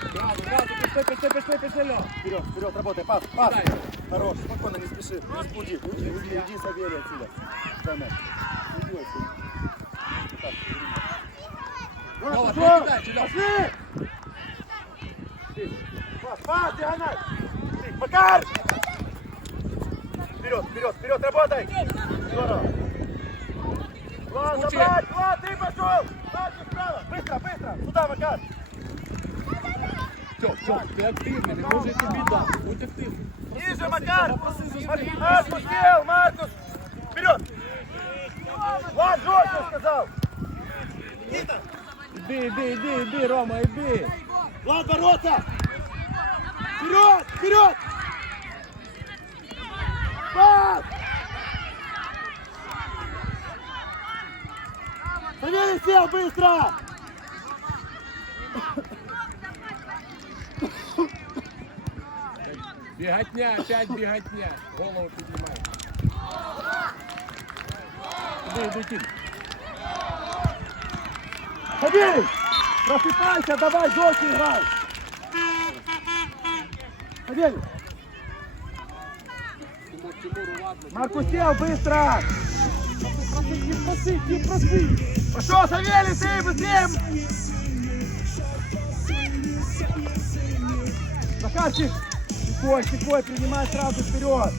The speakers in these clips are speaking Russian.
Сразу, сразу, пішли, пішли, пішли, пішли, Льох. Вперед, вперед, работай, пас, пас. Дай. Хорош, спокойно, не спеши. Не спуди. Уйди, уйди, уйди, Савелий отсюда. Дай мяч. Уйди отсюда. Вот так, Вова, Вова, ты пошел! кидай, Лёх. Пошли! Пас, пас, диагональ! Макар! Вперед, вперед, вперед, работай! Здорово! Влад, Крути. забрать! Влад, ты пошел! Влад, ты справа! Быстро, быстро! Сюда, Макар! Тьох, Тьох, ти активний, не може тобі дати. Будь активний. Ниже, Макар! Маркус, сел, Маркус! Вперед! Влад, жестко сказал! Іди, іди, іди, іди, Рома, іди. Влад, бороться! Вперед! Вперед! Пас! Савелий сел быстро! Біготня, опять біготня. Голову піднімай. Куди йду тім? Ходи! Просипайся, давай, дочь грай! Ходи! Маркусел, быстро! Не проси, не проси! Пошел, Савелий, ты быстрее! Захарчик! Тихой, тихой, принимай сразу вперед!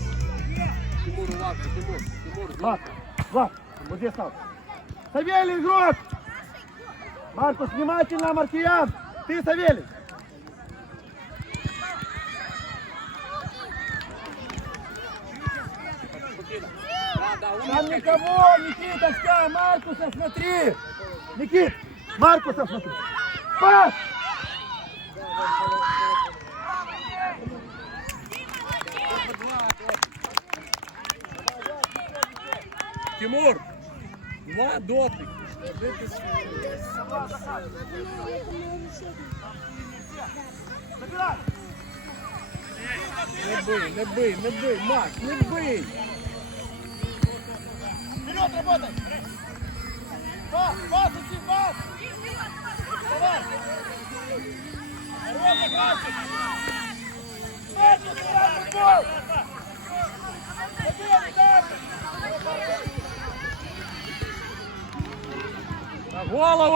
Тимуру, ладно, Тимур, Тимур, Влад, Влад, вот здесь стал. Савелий, жжет! Маркус, внимательно, Маркиян! Ты, Савелий! Там никого, Никиточка, Маркуса смотри! Никит, Маркуса смотри! Пас! Тимур, два дотик. Не бий, не бий, не бий, Макс, не бий. Вперед, работай!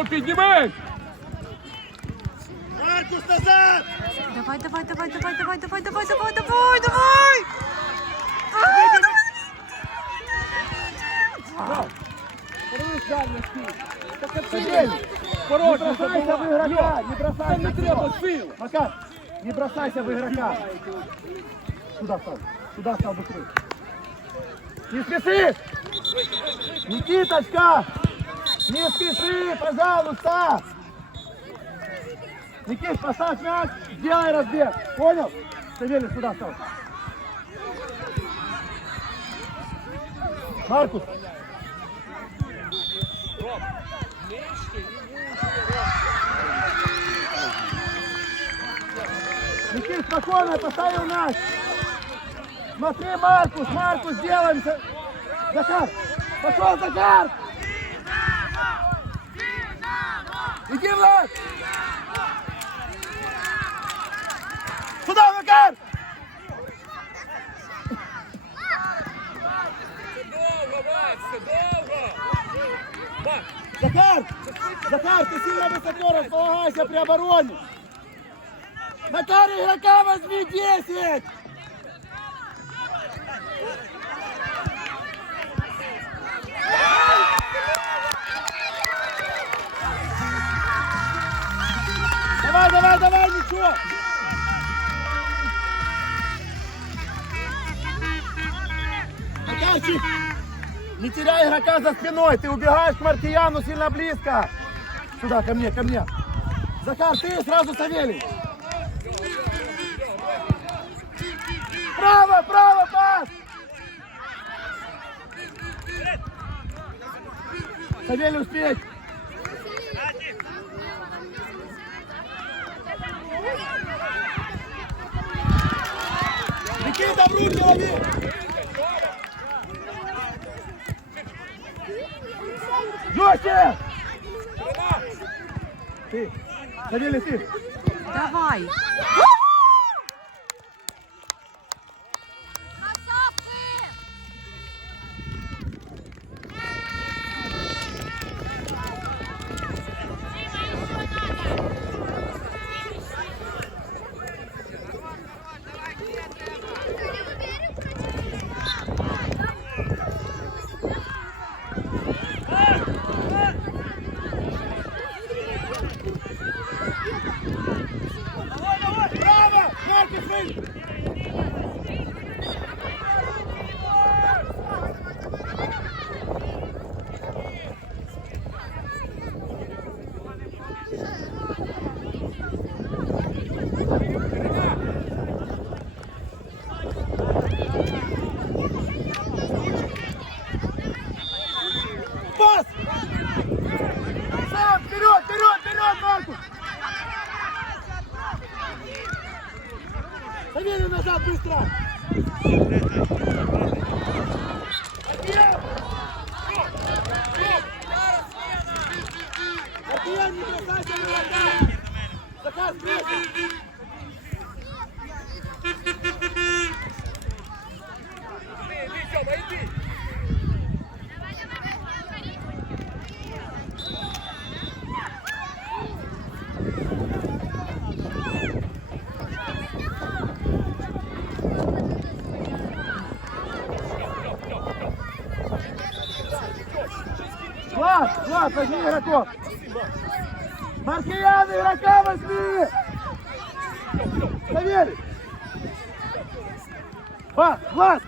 піднімись. Маркус, назад! Давай, давай, давай, давай, давай, давай, давай, давай, давай, давай! Подивись дальня стій. Так Савелий, Хорош, не бросайся в игрока, не бросайся. не треба сил. Макар, не бросайся в игрока. Сюда стал, сюда стал быстрее. Не спеши! Никиточка! Не спеши, пожалуйста! Никит, поставь мяч, сделай разбег. Понял? Савелий, сюда стал. Маркус. Никит, спокойно, поставил мяч. Смотри, Маркус, Маркус, делаем. За- Захар, пошел, Захар! Иди, Влад! Сюда, Захар! Це довго, Макс, довго. Макс, Захар! Захар, ты сильно высоко располагайся при обороне! Макар, игрока возьми 10! Ничего! Макарчик, не теряй игрока за спиной, ты убегаешь к Маркияну сильно близко. Сюда, ко мне, ко мне. Захар, ты сразу Савелий. Право, право, пас! Савелий успеть! Никита, в руки лови! Жестче! Ты! Савелий, ты! Давай. Влад, Влад, возьми игроков! Маркиян, игрока возьми! Савелий! Влад, Влад!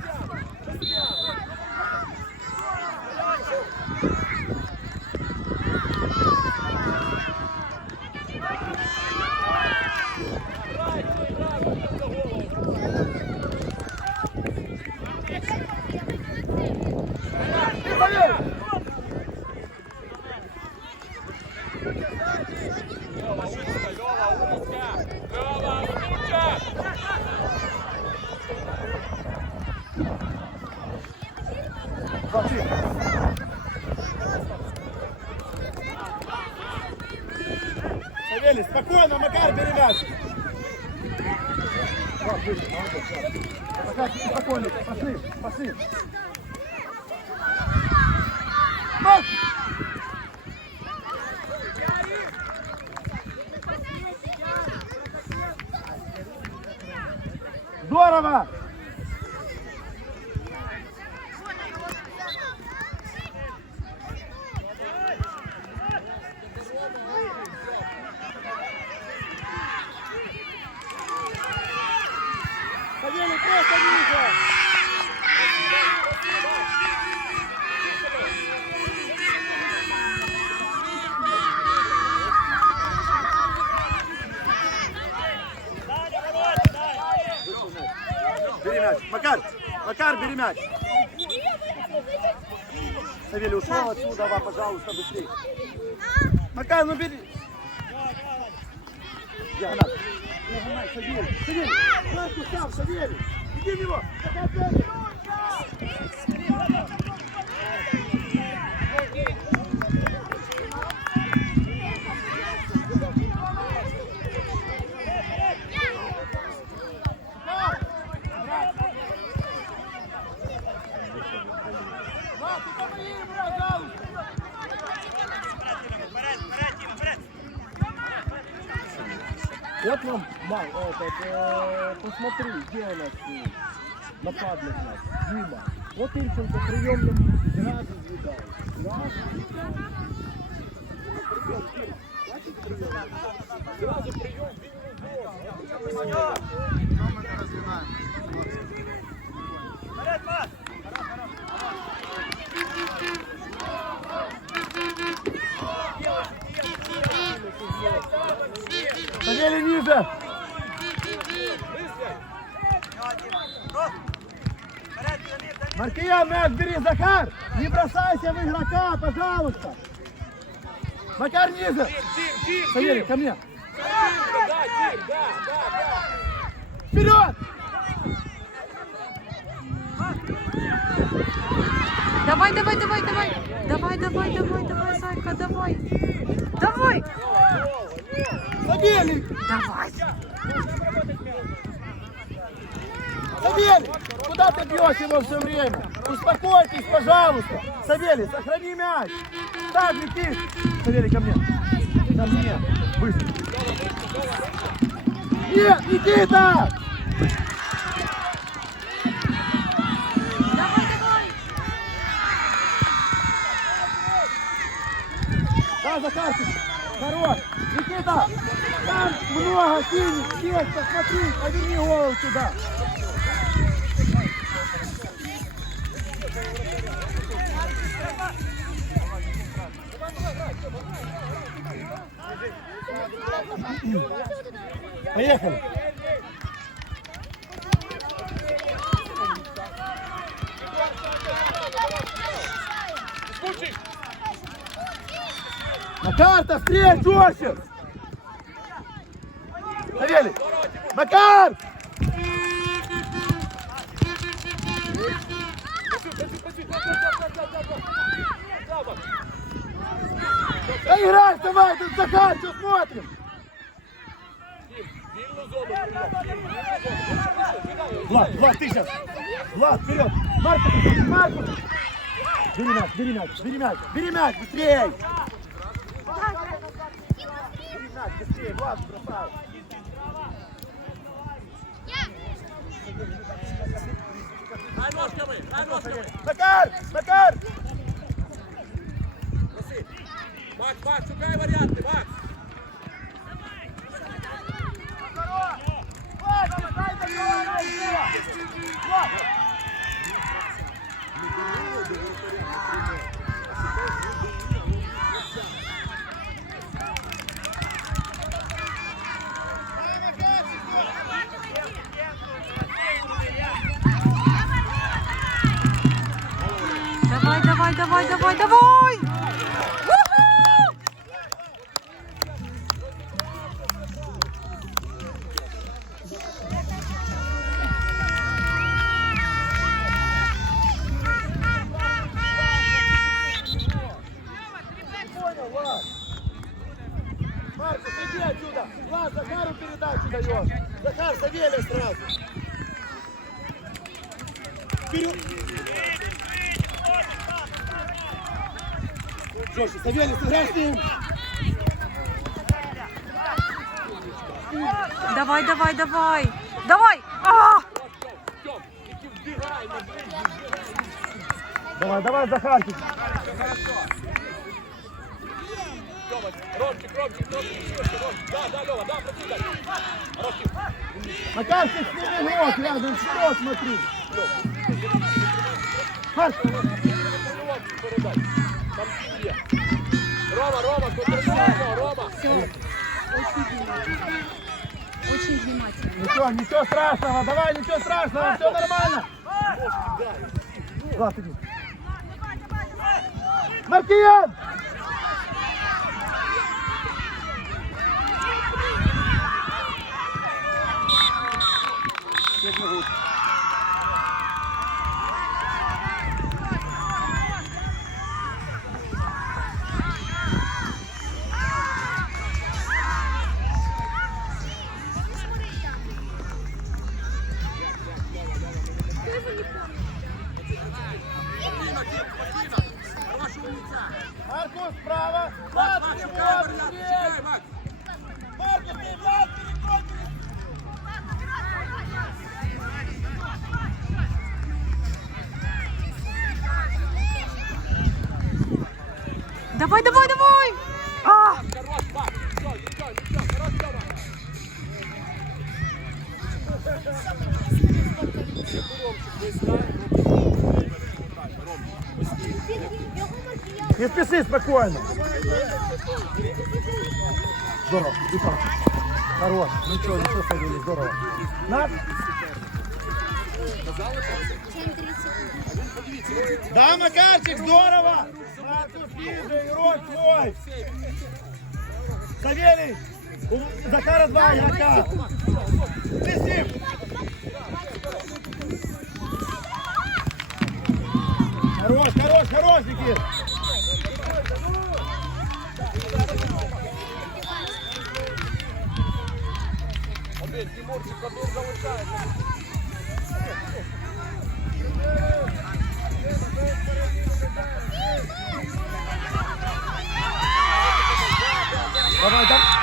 Савелий, спокойно, Макар, бери мяч. Влад, выше, молодец, Влад. Макар, спокойно, пошли, пошли. Макс! Здорово! Савелий, просто ниже! Бери мяч. Макар, Макар, бери мяч. Савелий, ушел отсюда, давай, пожалуйста, быстрее. Макар, ну бери. Диагонал. Диагонал, Савелий. Савелий, сам, Савелий. Иди в него. Макар, пятый. Влад, ты помоги ему, пожалуйста. Вот вам, да, этот, посмотри, где у нас нападник наш, Дима. Вот Ильченко приемным сразу видал. Сразу видал. Прием, Дим. Хватит прием. Сразу прием, Савелий ниже. Маркиян, мяч бери, Захар! Не бросайся в игрока, пожалуйста! Макар ниже! Дім, Дім, Дім, Савелий, Дім. ко мне! Да, Дім, да, да, да. Вперед! Давай, давай, давай, давай. Давай, давай, давай, давай, зайка, давай. Давай. Льова, Льова, Льова. Савелий! Давай. Савелий! Куда ты бьешь его все время? Успокойтесь, пожалуйста! Савелий, сохрани мяч! Так, Никит! Савелий, ко мне! Ко мне! Быстро! Нет, Никита! Да, Захарчик! Хорош! Никита! Там много синих! Есть, посмотри! Поверни голову сюда! Поехали! Макар-то стрель, Джосик! Савелий! Макар! Да играй, давай, тут Захар, что смотрим? Вільну зону прийом. Влад, Влад, ты сейчас! Влад, вперед! Марку, Марку! Бери мяч, бери мяч, бери мяч, бери мяч, быстрей! Бери мяч, быстрее, Влад, красавец! Дай ножками, дай ножками. Макар, Макар! Проси. Макс, Макс, шукай варіанти, Макс. Давай, давай, давай, давай? Маркус, иди отсюда! Влад, Захару передачу даешь! Захар, Савелия сразу! Вперед! Жоржи, Савелий, сыграй с ним! Давай, давай, давай. Давай. А! Тьом, тільки вбігай на Давай, давай, Захарчик! Тьома, Ромчик, Ромчик, Ромчик, швидше, Ромчик. Да, да, Льова, да, працюй далі. Ромчик, Макарчик, с ним игрок рядом, вперед смотри! Марк, Ромчик, передай. Там всі є. Рома, Рома, контролюй його, Рома. Очень внимательно. ничего, ничего страшного, давай, ничего страшного, все нормально! Влад, иди. Маркиян! Маркус, справа! Влад, Макс, перевод, шукай варіанти, быстрее! шукай, Макс. Маркус, ты, Влад, переход! Давай, давай, давай. А! Хорош, Макс. Нічого, нічого, нічого. Хорош, Тьома. Ромчик, ви знаєте. Не спеши, спокойно. Здорово, иди сам. Хорош, ничего, ничего, Савелий, здорово. На. Да, Макарчик, здорово! Маркус, ниже, игрок твой! Савелий, у Захара два игрока. Ним! Хорош, хорош, хорош, Никит! Дивись, Тимурчик один залишається. Давай, давай.